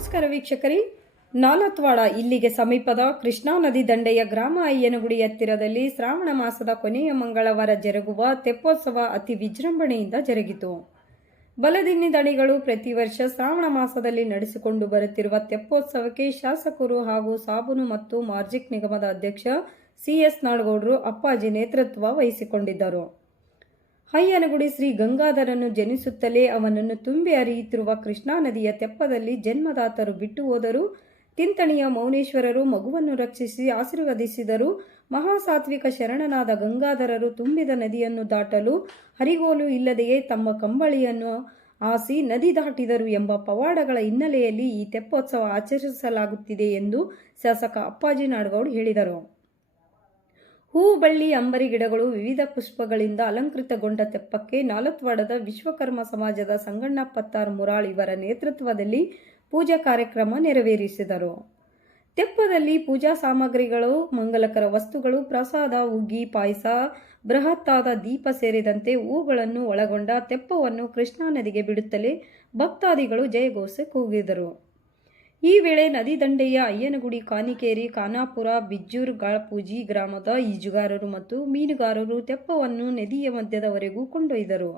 ನಮಸ್ಕಾರ ವೀಕ್ಷಕರಿ. ನಾಲತ್ವಾಡ ಇಲ್ಲಿಗೆ ಸಮೀಪದ ಕೃಷ್ಣಾ ನದಿ ದಂಡೆಯ ಗ್ರಾಮ ಅಯ್ಯನಗುಡಿ ಹತ್ತಿರದಲ್ಲಿ ಶ್ರಾವಣ ಮಾಸದ ಕೊನೆಯ ಮಂಗಳವಾರ ಜರುಗುವ ತೆಪ್ಪೋತ್ಸವ ಅತಿ ವಿಜೃಂಭಣೆಯಿಂದ ಜರುಗಿತು. ಬಲದಿನ್ನಿ ದಣಿಗಳು ಪ್ರತಿ ವರ್ಷ ಶ್ರಾವಣ ಮಾಸದಲ್ಲಿ ನಡೆಸಿಕೊಂಡು ಬರುತ್ತಿರುವ ತೆಪ್ಪೋತ್ಸವಕ್ಕೆ ಶಾಸಕರು ಹಾಗೂ ಸಾಬೂನು ಮತ್ತು ಮಾರ್ಜಿಕ್ ನಿಗಮದ ಅಧ್ಯಕ್ಷ ಸಿಎಸ್ ನಾಡಗೌಡರು ಅಪ್ಪಾಜಿ ನೇತೃತ್ವ ವಹಿಸಿಕೊಂಡಿದ್ದರು. ಹಯ್ಯನಗುಡಿ ಶ್ರೀ ಗಂಗಾಧರನು ಜನಿಸುತ್ತಲೇ ಅವನನ್ನು ತುಂಬಿ ಹರಿಯುತ್ತಿರುವ ಕೃಷ್ಣಾ ನದಿಯ ತೆಪ್ಪದಲ್ಲಿ ಜನ್ಮದಾತರು ಬಿಟ್ಟು ಹೋದರು. ತಿಂತಣಿಯ ಮೌನೇಶ್ವರರು ಮಗುವನ್ನು ರಕ್ಷಿಸಿ ಆಶೀರ್ವದಿಸಿದರು. ಮಹಾಸಾತ್ವಿಕ ಶರಣನಾದ ಗಂಗಾಧರರು ತುಂಬಿದ ನದಿಯನ್ನು ದಾಟಲು ಹರಿಗೋಲು ಇಲ್ಲದೆಯೇ ತಮ್ಮ ಕಂಬಳಿಯನ್ನು ಆಸಿ ನದಿ ದಾಟಿದರು ಎಂಬ ಪವಾಡಗಳ ಹಿನ್ನೆಲೆಯಲ್ಲಿ ಈ ತೆಪ್ಪೋತ್ಸವ ಆಚರಿಸಲಾಗುತ್ತಿದೆ ಎಂದು ಶಾಸಕ ಅಪ್ಪಾಜಿ ನಾಡಗೌಡ್ ಹೇಳಿದರು. ಹೂವು ಬಳ್ಳಿ ಅಂಬರಿ ಗಿಡಗಳು ವಿವಿಧ ಪುಷ್ಪಗಳಿಂದ ಅಲಂಕೃತಗೊಂಡ ತೆಪ್ಪಕ್ಕೆ ನಾಲತ್ವಾಡದ ವಿಶ್ವಕರ್ಮ ಸಮಾಜದ ಸಂಗಣ್ಣ ಪತ್ತಾರ್ ಮುರಾಳ್ ಇವರ ನೇತೃತ್ವದಲ್ಲಿ ಪೂಜಾ ಕಾರ್ಯಕ್ರಮ ನೆರವೇರಿಸಿದರು. ತೆಪ್ಪದಲ್ಲಿ ಪೂಜಾ ಸಾಮಗ್ರಿಗಳು, ಮಂಗಲಕರ ವಸ್ತುಗಳು, ಪ್ರಸಾದ ಉಗ್ಗಿ ಪಾಯಸ, ಬೃಹತ್ತಾದ ದೀಪ ಸೇರಿದಂತೆ ಹೂಗಳನ್ನು ಒಳಗೊಂಡ ತೆಪ್ಪವನ್ನು ಕೃಷ್ಣಾ ನದಿಗೆ ಬಿಡುತ್ತಲೇ ಭಕ್ತಾದಿಗಳು ಜಯಘೋಷ ಕೂಗಿದರು. ಈ ವೇಳೆ ನದಿ ದಂಡೆಯ ಅಯ್ಯನಗುಡಿ, ಕಾನಿಕೇರಿ, ಖಾನಾಪುರ, ಬಿಜ್ಜೂರ್, ಗಾಳಪೂಜಿ ಗ್ರಾಮದ ಈಜುಗಾರರು ಮತ್ತು ಮೀನುಗಾರರು ತೆಪ್ಪವನ್ನು ನದಿಯ ಮಧ್ಯದವರೆಗೂ ಕೊಂಡೊಯ್ದರು.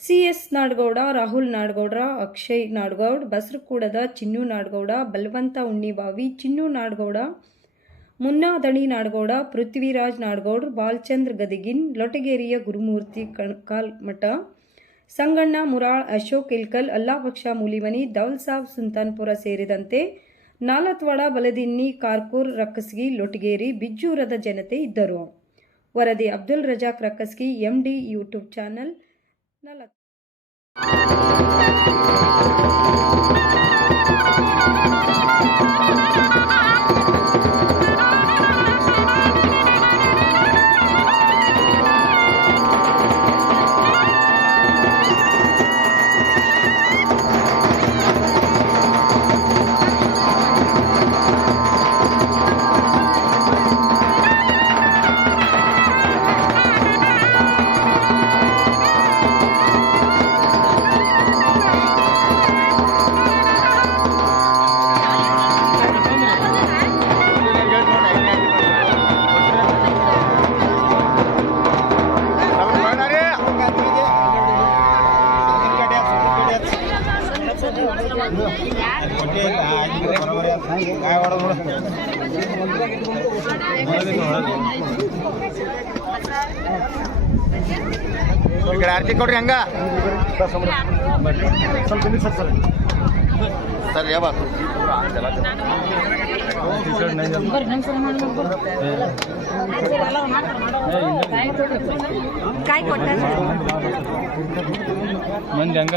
ಸಿಎಸ್ ನಾಡಗೌಡ, ರಾಹುಲ್ ನಾಡಗೌಡ, ಅಕ್ಷಯ್ ನಾಡಗೌಡ್, ಬಸರಕೂಡದ ಚಿನ್ನು ನಾಡಗೌಡ, ಬಲವಂತ ಉಣ್ಣಿಬಾವಿ, ಚಿನ್ನು ನಾಡಗೌಡ, ಮುನ್ನಾದಣಿ ನಾಡಗೌಡ, ಪೃಥ್ವಿರಾಜ್ ನಾಡಗೌಡ್, ಬಾಲ್ಚಂದ್ರ ಗದಗಿನ್, ಲೊಟಗೇರಿಯ ಗುರುಮೂರ್ತಿ ಕಣ್ಕಾಲ್ ಮಠ ಸಂಗಣ್ಣ, ಮುರಾಳ್, ಅಶೋಕ್, ಇಲ್ಕಲ್ ಅಲ್ಲಾಭಕ್ಷ ಮೂಲಿಮನಿ ದೌಲ್ ಸಾಬ್ ಸುಲ್ತಾನ್ಪುರ ಸೇರಿದಂತೆ ನಾಲತ್ವಾಡ, ಬಲದಿನ್ನಿ, ಕಾರ್ಕೂರ್, ರಕ್ಕಸ್ಗಿ, ಲೊಟಗೇರಿ, ಬಿಜ್ಜೂರದ ಜನತೆ ಇದ್ದರು. ವರದಿ Abdul Razak Rakkasagi, MD, YouTube channel, ನಾಲತ್ ಈ ಕಡೆ ಆರ್ತಿ ಕೊಡ್ರಿ ಹಂಗ. ಸರ್ ಯಾವ? काय ಕೊಟ್ಟಾರ ಮಂದಿ ಹಂಗ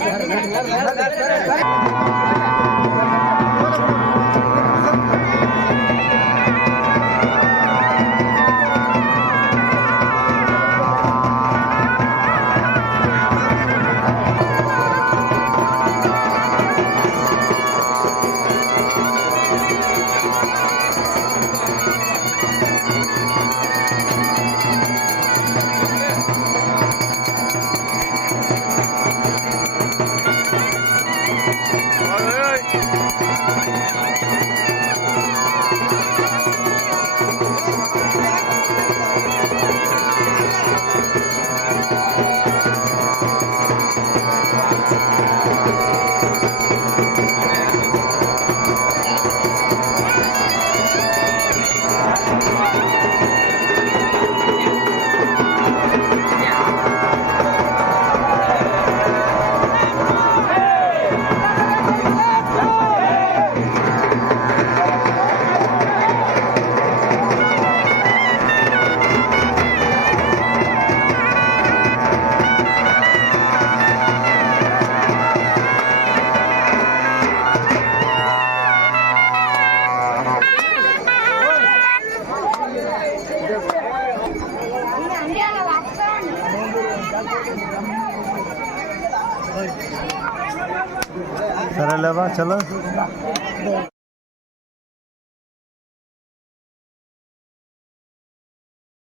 வேற வேற வேற सर लेवा चलो।